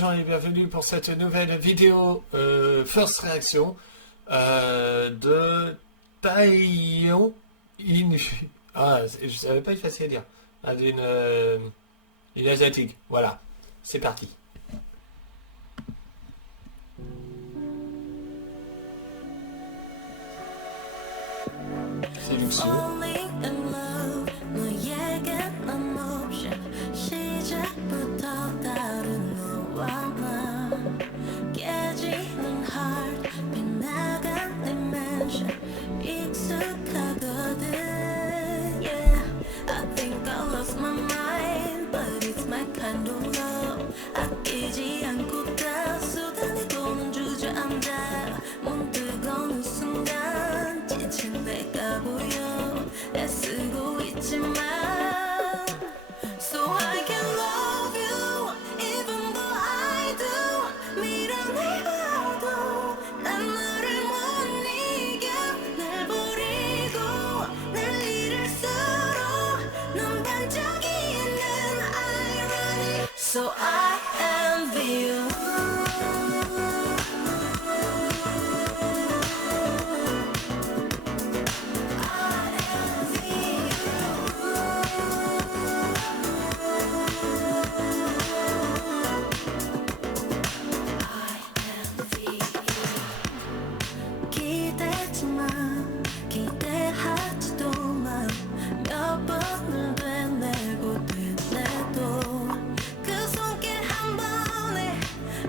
gens et bienvenue pour cette nouvelle vidéo First Réaction de Taeyeon Inu. Ah, je savais pas, il est facile à dire. Ah, une asiatique. Voilà, c'est parti. C'est luxueux. So I envy you. 기대지만 기대하지도 마. 몇 번을 되뇌고 되뇌도 그 손길 한 번에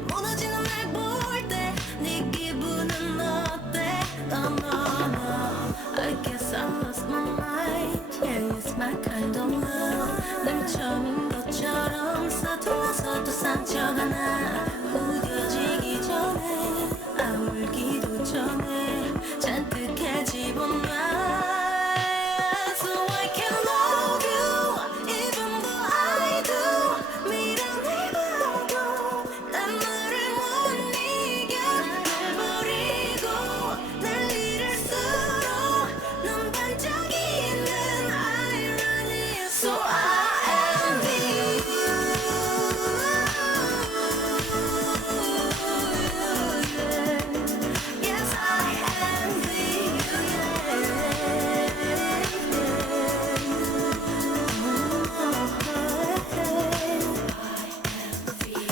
무너지는 날 볼 때 네 기분은 어때? No, no, no. I guess I lost my mind. Yeah, it's my kind of love. 날 처음인 것처럼 서툴러서도 상처가 나. 무뎌지기 전에 울기도 전에 잔뜩 해집어놔. So I can love you even though I do. 밀어내봐도 난 너를 못 이겨. 날 버리고 날 잃을수록 넌 반짝이는 irony. So I envy you. Yes, I envy you.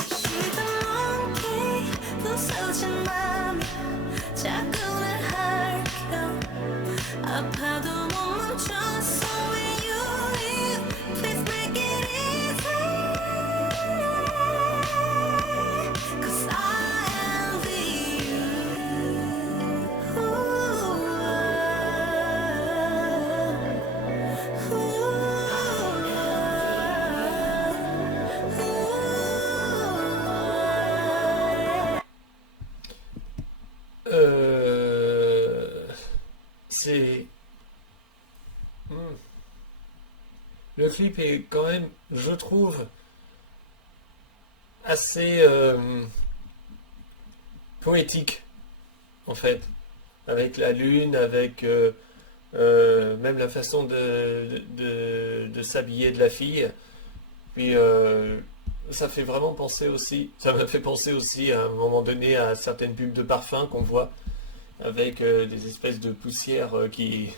She's a monkey, 부서진 맘이 자꾸 날 핥혀. 아파도 못 멈춰. So when you leave, please make it easy. 'Cause I envy C'est... Le clip est quand même, je trouve, assez poétique, en fait. Avec la lune, avec même la façon de s'habiller de la fille. Puis ça fait vraiment penser aussi, ça m'a fait penser aussi à un moment donné à certaines pubs de parfum qu'on voit avec des espèces de poussières qui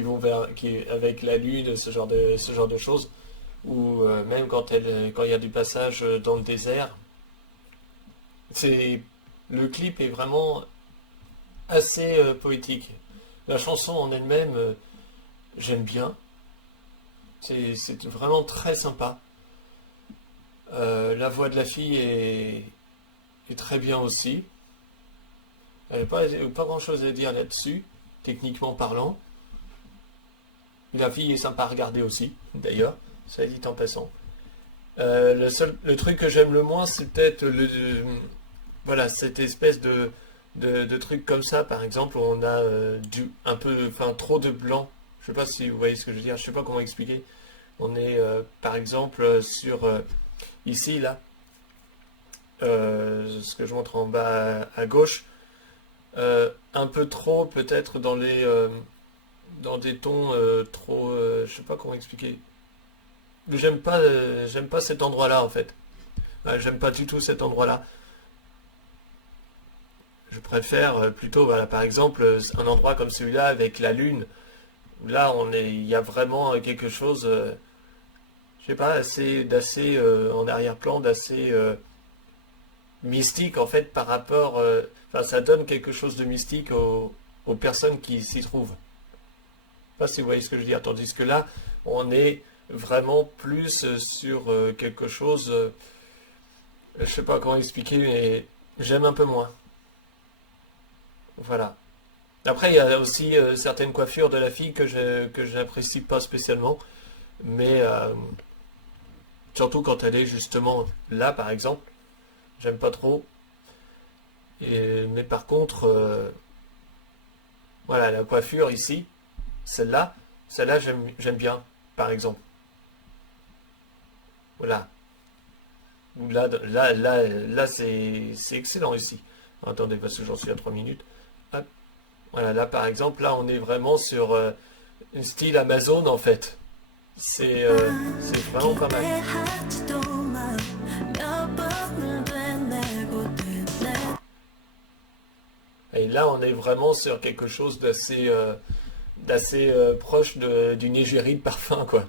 vont avec la lune, ce genre de choses, ou même quand il y a du passage dans le désert. Le clip est vraiment assez poétique. La chanson en elle-même, j'aime bien. C'est vraiment très sympa. La voix de la fille est très bien aussi. Elle n'a pas grand-chose à dire là-dessus, techniquement parlant. La fille est sympa à regarder aussi, d'ailleurs, ça dit en passant. Le truc que j'aime le moins, c'est peut-être voilà, cette espèce de truc comme ça, par exemple, où on a trop de blanc. Je sais pas si vous voyez ce que je veux dire, je sais pas comment expliquer. On est, par exemple, sur ici, là, ce que je montre en bas à gauche, un peu trop peut-être dans des tons trop, je sais pas comment expliquer. J'aime pas cet endroit-là en fait. J'aime pas du tout cet endroit-là. Je préfère plutôt, voilà, par exemple, un endroit comme celui-là avec la lune. Là, il y a vraiment quelque chose, je sais pas, d'assez en arrière-plan, d'assez mystique en fait par rapport, enfin, ça donne quelque chose de mystique aux personnes qui s'y trouvent. Je sais pas si vous voyez ce que je veux dire. Tandis que là, on est vraiment plus sur quelque chose, je sais pas comment expliquer, mais j'aime un peu moins. Voilà. Après, il y a aussi certaines coiffures de la fille que j'apprécie pas spécialement, mais surtout quand elle est justement là, par exemple, j'aime pas trop. Mais par contre, voilà, la coiffure ici, celle-là, j'aime bien, par exemple. Voilà. Là, c'est excellent ici. Attendez, parce que j'en suis à 3 minutes. Hop. Voilà, là, par exemple, là, on est vraiment sur un style Amazon, en fait. C'est vraiment pas mal. Et là, on est vraiment sur quelque chose d'assez proche d'une égérie de parfum, quoi.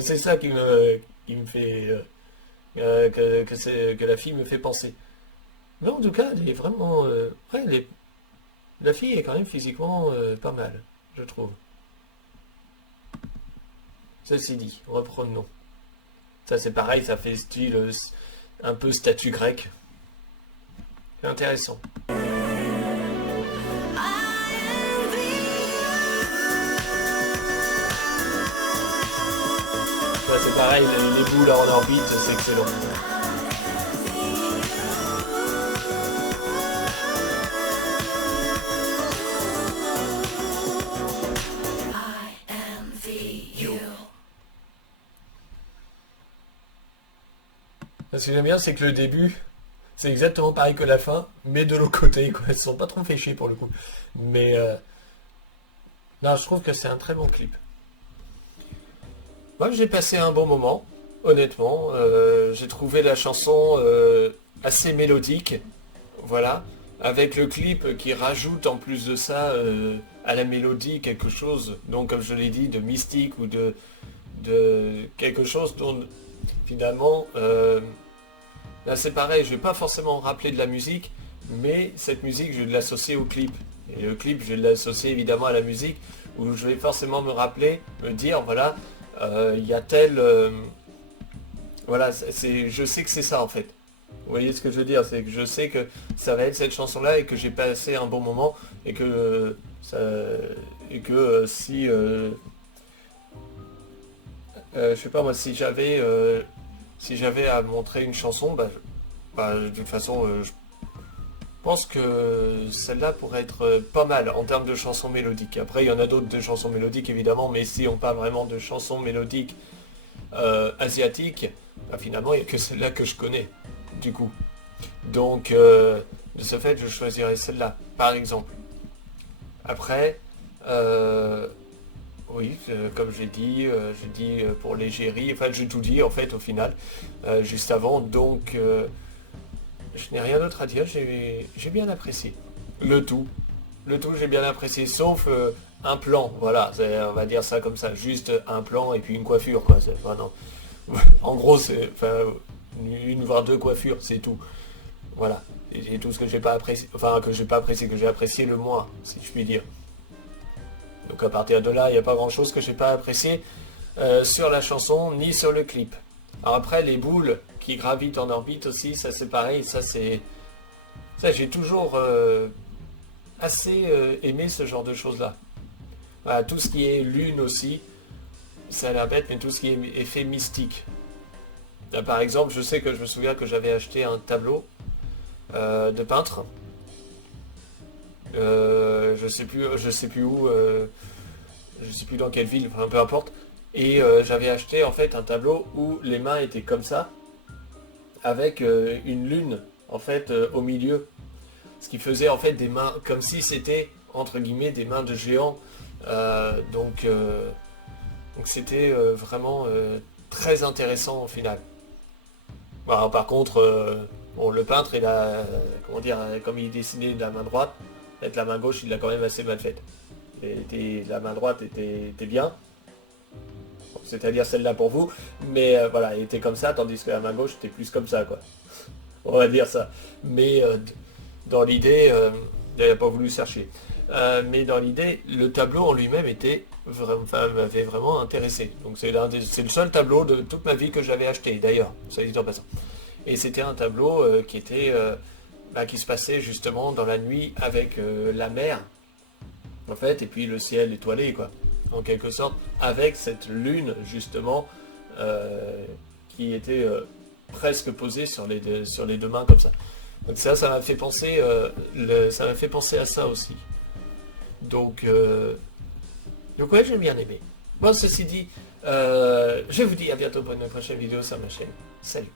C'est ça qui me fait que la fille me fait penser. Mais en tout cas, elle est vraiment, ouais, la fille est quand même physiquement pas mal, je trouve. Ceci dit, reprenons. Ça, c'est pareil, ça fait style un peu statue grecque. C'est intéressant. Ça, c'est pareil, les boules en orbite, c'est excellent. Ce que j'aime bien, c'est que le début, c'est exactement pareil que la fin, mais de l'autre côté, quoi. Ils se sont pas trop fait chier pour le coup. Mais non, je trouve que c'est un très bon clip. Moi, j'ai passé un bon moment, honnêtement. J'ai trouvé la chanson assez mélodique, voilà, avec le clip qui rajoute en plus de ça à la mélodie quelque chose, donc comme je l'ai dit, de mystique ou de quelque chose dont finalement, là c'est pareil, je vais pas forcément rappeler de la musique, mais cette musique je vais l'associer au clip. Et le clip je vais l'associer évidemment à la musique, où je vais forcément me rappeler, me dire voilà, il y a tel... voilà, je sais que c'est ça en fait. Vous voyez ce que je veux dire, c'est que je sais que ça va être cette chanson-là et que j'ai passé un bon moment et que si je sais pas moi, si j'avais à montrer une chanson, de toute façon, je pense que celle-là pourrait être pas mal en termes de chansons mélodiques. Après, il y en a d'autres de chansons mélodiques évidemment, mais si on parle vraiment de chansons mélodiques asiatiques, finalement, il n'y a que celle-là que je connais, du coup. Donc, de ce fait, je choisirais celle-là, par exemple. Après, oui, comme j'ai dit pour l'égérie, enfin j'ai tout dit en fait au final, juste avant, donc je n'ai rien d'autre à dire, j'ai bien apprécié. Le tout, j'ai bien apprécié, sauf un plan, voilà, on va dire ça comme ça, juste un plan et puis une coiffure, quoi. Enfin, non. En gros, c'est une voire deux coiffures, c'est tout. Voilà, c'est tout ce que j'ai pas apprécié, enfin que j'ai pas apprécié, que j'ai apprécié le moins, si je puis dire. Donc à partir de là, il n'y a pas grand chose que j'ai pas apprécié sur la chanson ni sur le clip. Alors après, les boules qui gravitent en orbite aussi, ça c'est pareil, ça j'ai toujours assez aimé ce genre de choses-là. Voilà, tout ce qui est lune aussi, ça a l'air bête, mais tout ce qui est effet mystique. Là, par exemple, je me souviens que j'avais acheté un tableau de peintre. Je sais plus où, je sais plus dans quelle ville, enfin, peu importe. Et j'avais acheté en fait un tableau où les mains étaient comme ça, avec une lune en fait au milieu, ce qui faisait en fait des mains comme si c'était entre guillemets des mains de géants. Donc c'était vraiment très intéressant au final. Alors, par contre, bon, le peintre, il a, comment dire, comme il dessinait de la main droite, peut-être la main gauche, il l'a quand même assez mal faite. La main droite était bien, c'est-à-dire celle-là pour vous, mais voilà, elle était comme ça, tandis que la main gauche était plus comme ça, quoi. On va dire ça. Mais dans l'idée, il n'a pas voulu chercher. Mais dans l'idée, le tableau en lui-même m'avait vraiment intéressé. Donc c'est le seul tableau de toute ma vie que j'avais acheté, d'ailleurs, ça dit en passant. Et c'était un tableau qui se passait justement dans la nuit avec la mer, en fait, et puis le ciel étoilé, quoi, en quelque sorte, avec cette lune, justement, qui était presque posée sur les deux mains, comme ça. Donc ça m'a fait penser, à ça aussi. Donc ouais, j'ai bien aimé. Bon, ceci dit, je vous dis à bientôt pour une prochaine vidéo sur ma chaîne. Salut.